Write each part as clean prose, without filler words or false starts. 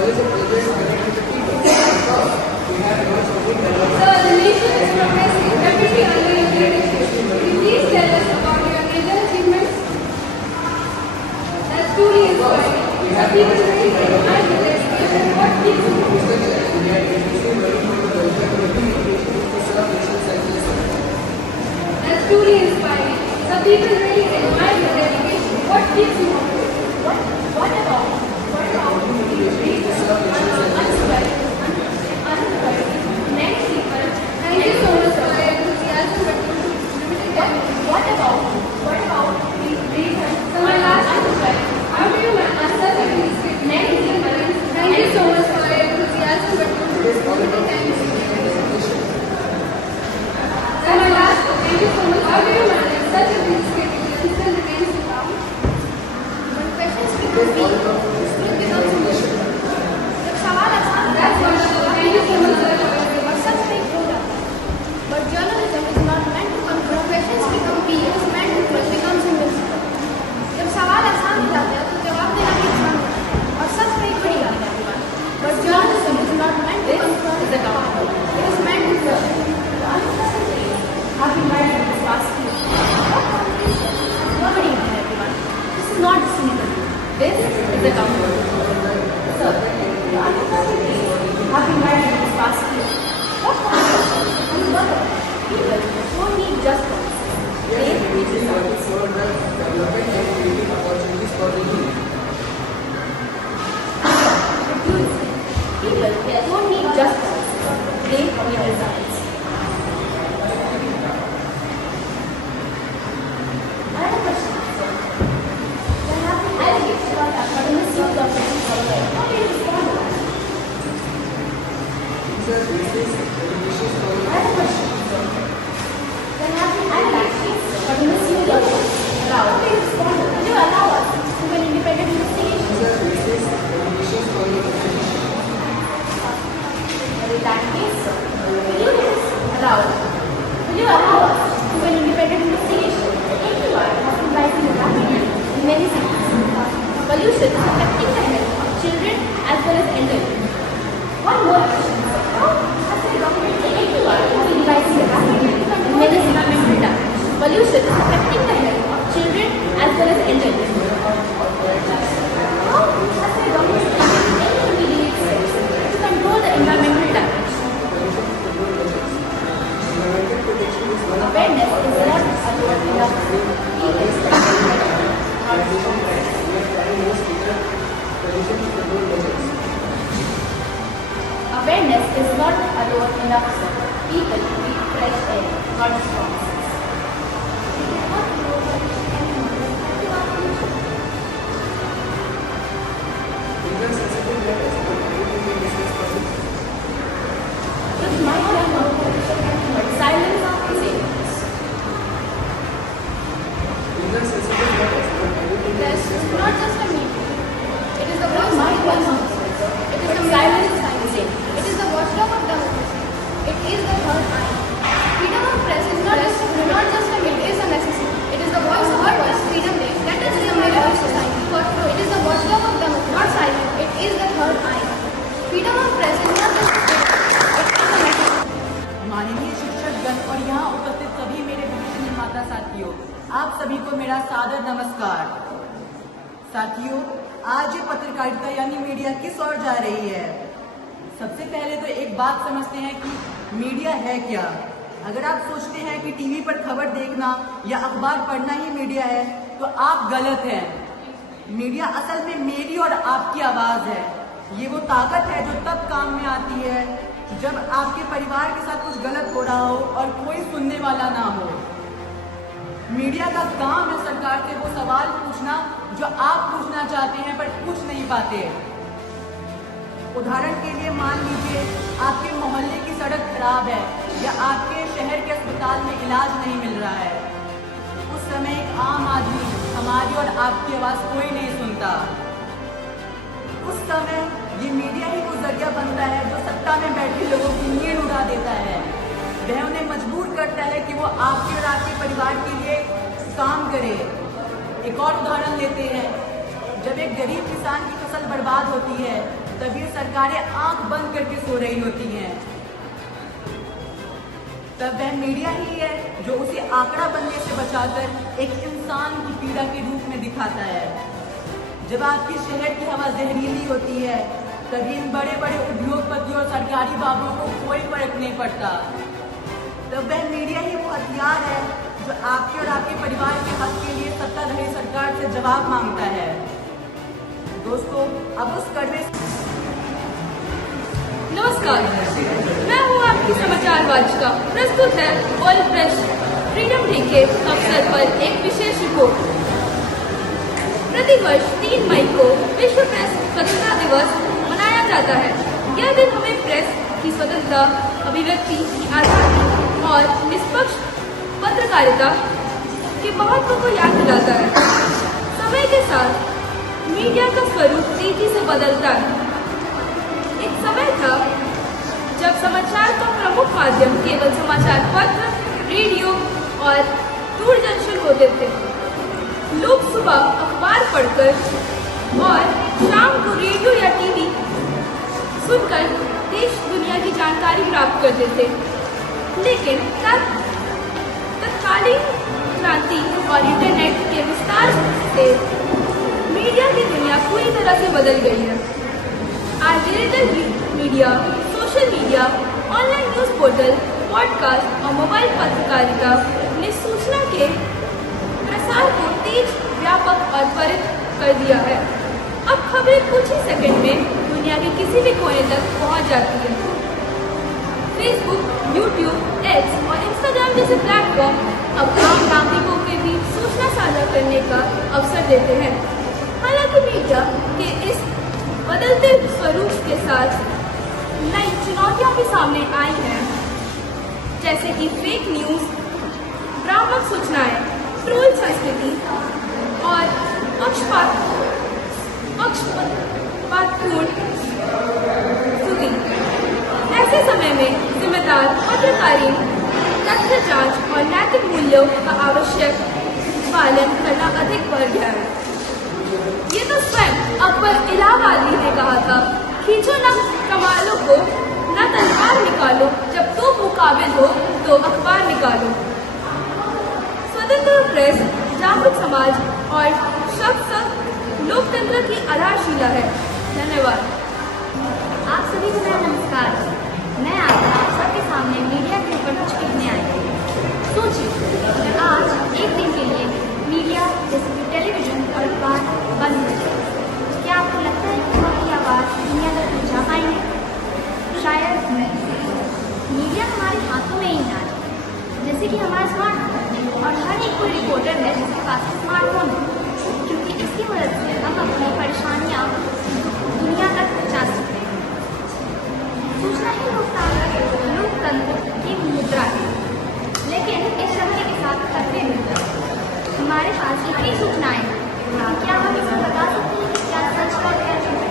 the nation is progressing rapidly under your leadership. Will you please tell us about your major achievements? That's truly inspiring. The people really admire your dedication. What keeps you moving? That's truly inspiring. Some people really admire your dedication. What keeps you moving? What about next people? Thank you so much for your enthusiasm, but limited time. What about these reasons? So my last question: how do you answer these next people? Thank you so much for your enthusiasm, but limited time. So my last thank you so much. How do you manage such a busy schedule and still remain so calm? When questions become deep, truth becomes emotional. जब सवाल आसान that's wonderful. Thank you so much sir for your work. Such big program. But journalism is not meant to confront. Questions become deep. It is meant to crush. Becomes invincible. जब सवाल आसान हो जाते हैं तो जवाब देना भी आसान होता है और सच में एक बड़ी बात है everyone. But journalism is not meant to confront. It is meant to crush. Have you read this past year? What bड़ी बात है everyone. This is not cynical. This is accountable. Sir, have you read this past year? What people don't need just policies. They need results. People don't need just policies. They need results. I have a question. There have been allegations about misuse of public power. How do you respond to that? I have a question. There have been allegations about misuse of power. How do you respond to that? Will you allow us to do an independent investigation? In that case, sir, will you allow us to do an independent investigation? AQI has been rising rapidly in many cities. Pollution is affecting the health of children as well as elderly. One more question, sir. Has the government AQI has been rising rapidly in many cities. Pollution is affecting the health of children as well as elderly. How has the government taken any immediate steps to control the environmental damage? Awareness is not about enough. Awareness is not alone enough, sir. People need fresh air, not promises. With my time of but silence is dangerous. This is not just a meeting. It is the voice of the silence. It is the silence is dangerous. It is the watchdog of democracy. It is the third eye. Freedom of press is not just a meeting. It is a necessity. It is the voice of the voice. Freedom Day. That is the mirror of society. It is the watchdog of democracy. Not silence. It is the third eye. Freedom of press is not just a meeting. माननीय शिक्षकगण और यहाँ उपस्थित सभी मेरे भविष्य निर्माता साथियों, आप सभी को मेरा सादर नमस्कार। साथियों, आज ये पत्रकारिता यानी मीडिया किस ओर जा रही है? सबसे पहले तो एक बात समझते हैं कि मीडिया है क्या। अगर आप सोचते हैं कि टीवी पर खबर देखना या अखबार पढ़ना ही मीडिया है, तो आप गलत हैं। मीडिया असल में मेरी और आपकी आवाज है। ये वो ताकत है जो तब काम में आती है जब आपके परिवार के साथ कुछ गलत हो रहा हो और कोई सुनने वाला ना हो। मीडिया का काम है सरकार से वो सवाल पूछना जो आप पूछना चाहते हैं पर पूछ नहीं पाते। उदाहरण के लिए मान लीजिए आपके मोहल्ले की सड़क खराब है या आपके शहर के अस्पताल में इलाज नहीं मिल रहा है। उस समय एक आम आदमी हमारी और आपकी आवाज कोई नहीं सुनता। उस समय ये मीडिया ही वो जरिया बनता है जो सत्ता में बैठे लोगों की नींद उड़ा देता है। वह उन्हें मजबूर करता है कि वो आपके और आपके परिवार के लिए काम करे। एक और उदाहरण लेते हैं, जब एक गरीब किसान की फसल बर्बाद होती है तब ये सरकारें आंख बंद करके सो रही होती हैं। तब वह मीडिया ही है जो उसे आंकड़ा बनने से बचाकर एक इंसान की पीड़ा के रूप में दिखाता है। जब आपके शहर की हवा जहरीली होती है तभी इन बड़े बड़े उद्योगपतियों और सरकारी बाबुओं को कोई फर्क नहीं पड़ता। तब वह मीडिया ही वो हथियार है जो आपके और आपके परिवार के हक के लिए सत्ताधारी सरकार से जवाब मांगता है। दोस्तों, अब उस कड़वे नमस्कार, मैं हूँ आपकी समाचार वाचिका। प्रस्तुत है वर्ल्ड प्रेस फ्रीडम डे के अवसर पर एक विशेष रिपोर्ट। प्रतिवर्ष 3 मई को विश्व प्रेस स्वतंत्रता दिवस मनाया जाता है। यह दिन हमें प्रेस की स्वतंत्रता, अभिव्यक्ति की आजादी और निष्पक्ष पत्रकारिता के महत्व को याद दिलाता है। समय के साथ मीडिया का स्वरूप तेजी से बदलता है। एक समय था जब समाचार का प्रमुख माध्यम केवल समाचार पत्र, रेडियो और दूरदर्शन होते थे। लोग सुबह अखबार पढ़कर और शाम को रेडियो या टीवी सुनकर देश दुनिया की जानकारी प्राप्त करते थे। लेकिन तत्कालीन क्रांति और इंटरनेट के विस्तार से मीडिया की दुनिया पूरी तरह से बदल गई है। आज digital media, social media, online news portal, podcast और मोबाइल पत्रकारिता ने सूचना के प्रसार को तेज, व्यापक और त्वरित कर दिया है। अब खबरें कुछ ही सेकंड में दुनिया के किसी भी कोने तक पहुंच जाती है। फेसबुक, यूट्यूब, एक्स और इंस्टाग्राम जैसे प्लेटफॉर्म अब आम नागरिकों के बीच सूचना साझा करने का अवसर देते हैं। हालांकि मीडिया के इस बदलते स्वरूप के साथ नई चुनौतियां भी सामने आई हैं, जैसे कि फेक न्यूज, भ्रामक सूचनाएं, ट्रोल संस्कृति और पक्षपातपूर्ण स्तुति। ऐसे समय में जिम्मेदार पत्रकारिता, तथ्य जांच और नैतिक मूल्यों का आवश्यक पालन करना अधिक बढ़ गया है। ये तो स्वयं अकबर इलाहाबादी ने कहा था, खींचो न कमालों को, न तलवार निकालो, जब तो मुकाबिल हो तो अखबार निकालो। स्वतंत्र प्रेस, जागरूक समाज और सशक्त लोकतंत्र की आधारशिला है। धन्यवाद। आप सभी को मेरा नमस्कार। मैं आज आप सबके सामने मीडिया के ऊपर कुछ कहने आई हूँ। सोचिए, अगर आज एक दिन के लिए मीडिया जैसे कि टेलीविजन और अखबार बंद हो जाए, क्या आपको लगता है कि वह की आवाज़ दुनिया तक पहुँचा पाएंगे? शायद नहीं। मीडिया हमारे हाथों में ही ना है, जैसे कि हमारा स्मार्टफोन, और हर एक कोई रिपोर्टर है जिसके पास स्मार्टफोन है, क्योंकि इसकी मदद से हम अपनी परेशानियाँ दुनिया तक पहुँचा सकते हैं। सूचना ही लोकतंत्र की मुद्रा है, लेकिन इस शब्द के साथ खतरे भी हैं। हमारे पास इतनी सूचनाएं हैं, क्या हम इसे बता सकते हैं कि क्या सच है और क्या झूठ?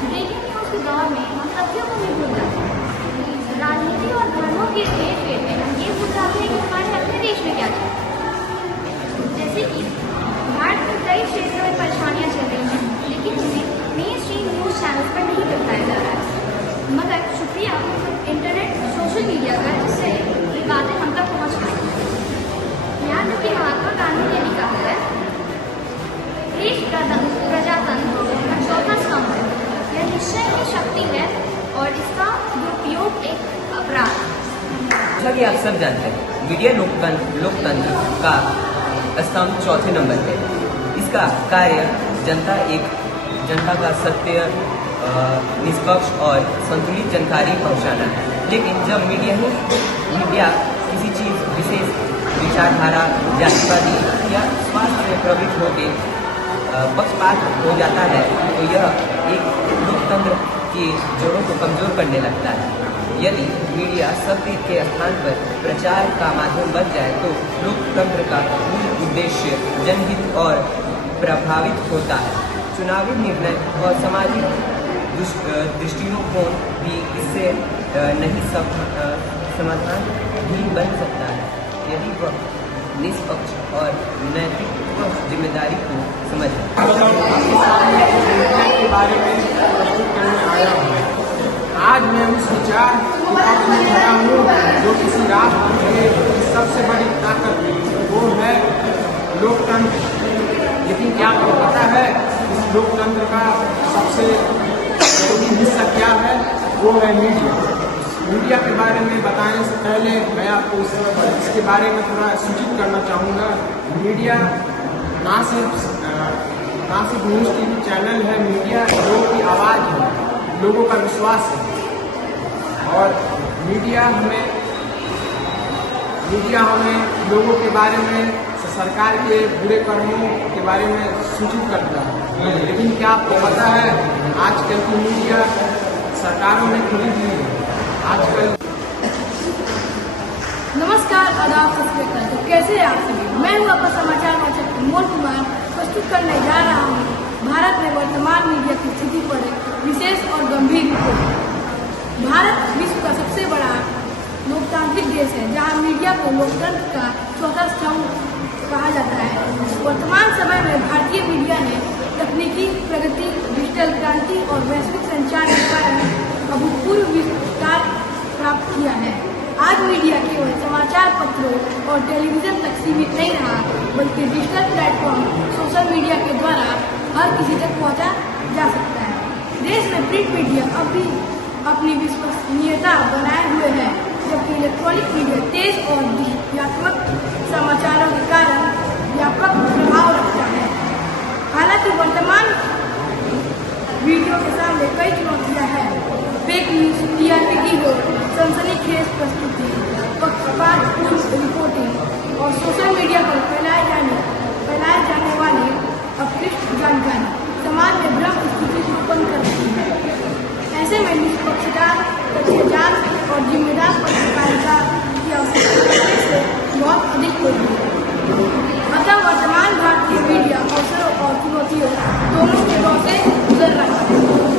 ब्रेकिंग न्यूज़ के दौर में हम तथ्यों को नहीं भूल जाते। राजनीति और धर्मों के घेर में हम ये भूल जाते हैं कि हमारे अपने देश में क्या चल रहा है। जैसे कि भारत में कई क्षेत्रों में परेशानियां चल रही हैं, लेकिन उन्हें मेन स्ट्रीम न्यूज़ चैनल पर नहीं बताया जा रहा है। मगर शुक्रिया इंटरनेट, सोशल मीडिया का, जिससे ये बातें हम तक पहुँच पाई। यहाँ तक कि महात्मा गांधी ने भी कहा है, देश प्रजातंत्र का चौथा स्तंभ है। यह निश्चय ही शक्ति है और इसका दुरुपयोग एक अपराध है। जैसा कि आप सब जानते हैं, मीडिया लोकतंत्र का स्तंभ चौथे नंबर पे। इसका कार्य जनता का सत्य, निष्पक्ष और संतुलित जानकारी पहुंचाना है। लेकिन जब मीडिया किसी चीज़ विशेष विचारधारा, जातिवादी या स्वास्थ्य में प्रवृत्त होकर पक्षपात हो जाता है, तो यह एक लोकतंत्र की जड़ों को कमजोर करने लगता है। यदि मीडिया सत्य के स्थान पर प्रचार का माध्यम बन जाए तो लोकतंत्र का मूल उद्देश्य जनहित और प्रभावित होता है। चुनावी निर्णय और सामाजिक दृष्टिकोण भी इससे नहीं समाधान भी बन सकता है, यदि वह निष्पक्ष और नैतिक जिम्मेदारी को समझे। के बारे में प्रस्तुत करने आया हूँ। आज मैं उस विचार के पक्ष में खड़ा हूँ जो किसी राष्ट्र की सबसे बड़ी ताकत वो है लोकतंत्र। लेकिन क्या आपको पता है इस लोकतंत्र का सबसे जरूरी हिस्सा क्या है? वो है मीडिया। मीडिया के बारे में बताने से पहले मैं आपको इसके बारे में थोड़ा सूचित करना चाहूँगा। मीडिया ना सिर्फ न्यूज़ टीवी चैनल है, मीडिया लोगों की आवाज़ है, लोगों का विश्वास है। और मीडिया हमें लोगों के बारे में, सरकार के बुरे कर्मों के बारे में सूचित करता है। लेकिन क्या आपको पता है आजकल की मीडिया सरकारों ने खरीद ली है। आजकल नमस्कार, आदाब, सत श्री अकाल। तो कैसे हैं आप सभी? मैं हूँ आपका समाचार वाचक अनमोल कुमार, प्रस्तुत करने जा रहा हूँ भारत में वर्तमान मीडिया की स्थिति पर एक विशेष और गंभीर रिपोर्ट। भारत विश्व का सबसे बड़ा लोकतांत्रिक देश है, जहाँ मीडिया को लोकतंत्र का चौथा स्तंभ कहा जाता है। वर्तमान समय में भारतीय मीडिया ने तकनीकी प्रगति, डिजिटल क्रांति और वैश्विक संचार के कारण अभूतपूर्व विस्तार प्राप्त किया है। आज मीडिया केवल समाचार पत्रों और टेलीविजन तक सीमित नहीं रहा, बल्कि डिजिटल प्लेटफॉर्म, सोशल मीडिया के द्वारा हर किसी तक पहुंचा जा सकता है। देश में प्रिंट मीडिया अब भी अपनी विश्वसनीयता बनाए हुए है, जबकि इलेक्ट्रॉनिक मीडिया तेज और विश्लेषणात्मक समाचारों के कारण व्यापक प्रभाव रखता है। हालांकि वर्तमान वीडियो के सामने कई चुनौतियां हैं। फेक न्यूज, टीआरपी की होड़, सनसनीखेज प्रस्तुति, पक्षपातपूर्ण रिपोर्टिंग और सोशल मीडिया पर फैलाए जाने वाली अपकृष्ट जानकारी समाज में भ्रम स्थिति उत्पन्न करती है। ऐसे में निष्पक्षता, तथ्य जांच और जिम्मेदार पत्रकारिता की आवश्यकता से बहुत अधिक होती है। अतः वर्तमान भारतीय मीडिया अवसरों और चुनौतियों दोनों के दौर से गुजर रहा है।